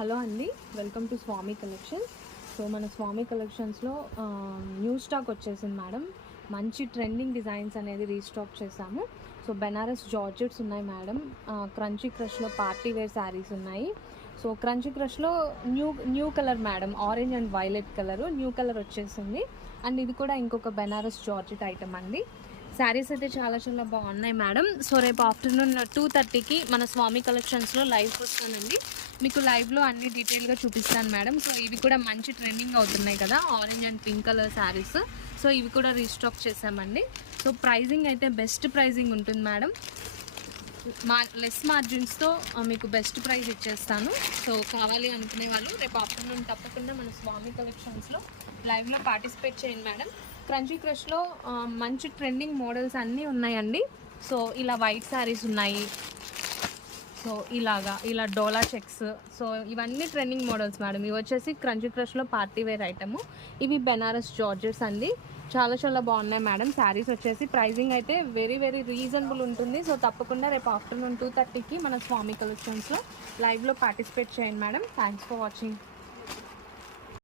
Hello అండి, welcome to Swami collections. So మన స్వామి కలెక్షన్స్లో న్యూ స్టాక్ వచ్చేసింది మేడం. మంచి ట్రెండింగ్ డిజైన్స్ అనేది రీస్టాక్ చేసాము. సో బెనారస్ జార్జెట్స్ ఉన్నాయి మేడం. క్రంచీ క్రష్లో పార్టీ వేర్ శారీస్ ఉన్నాయి. సో క్రంచీ క్రష్లో new colour madam, orange and violet colour new colour వచ్చేసింది. అండ్ ఇది కూడా ఇంకొక బెనారస్ జార్జెట్ ఐటమ్ అండి. శారీస్ అయితే చాలా చాలా బాగున్నాయి మేడం. సో రేపు ఆఫ్టర్నూన్ 2:30కి మన స్వామి కలెక్షన్స్లో లైవ్ వస్తానండి. మీకు లైవ్లో అన్ని డీటెయిల్గా చూపిస్తాను మేడం. సో ఇవి కూడా మంచి ట్రెండింగ్ అవుతున్నాయి కదా, orange and pink colour saris. So ఇవి కూడా రీస్టాక్ చేసామండి. సో ప్రైజింగ్ అయితే బెస్ట్ ప్రైజింగ్ ఉంటుంది మేడం. లెస్ మార్జిన్స్తో మీకు బెస్ట్ ప్రైస్ ఇచ్చేస్తాను. సో కావాలి అనుకునే వాళ్ళు రేపు ఆఫ్టర్నూన్ తప్పకుండా మన స్వామి కలెక్షన్స్లో లైవ్లో పార్టిసిపేట్ చేయండి మేడం. క్రంచీ క్రష్లో మంచి ట్రెండింగ్ మోడల్స్ అన్నీ ఉన్నాయండి. సో ఇలా వైట్ శారీస్ ఉన్నాయి. సో ఇలా డోలా చెక్స్. సో ఇవన్నీ ట్రెండింగ్ మోడల్స్ మేడం. ఇవి వచ్చేసి క్రంచీ క్రష్లో పార్టీ వేర్ ఐటము. ఇవి బెనారస్ జార్జెట్స్ అండి. చాలా చాలా బాగున్నాయి మేడం. శారీస్ వచ్చేసి ప్రైజింగ్ అయితే వెరీ వెరీ రీజనబుల్ ఉంటుంది. సో తప్పకుండా రేపు ఆఫ్టర్నూన్ 2:30కి మన స్వామి కలెక్షన్స్లో లైవ్లో పార్టిసిపేట్ చేయండి మేడం. Thanks for watching.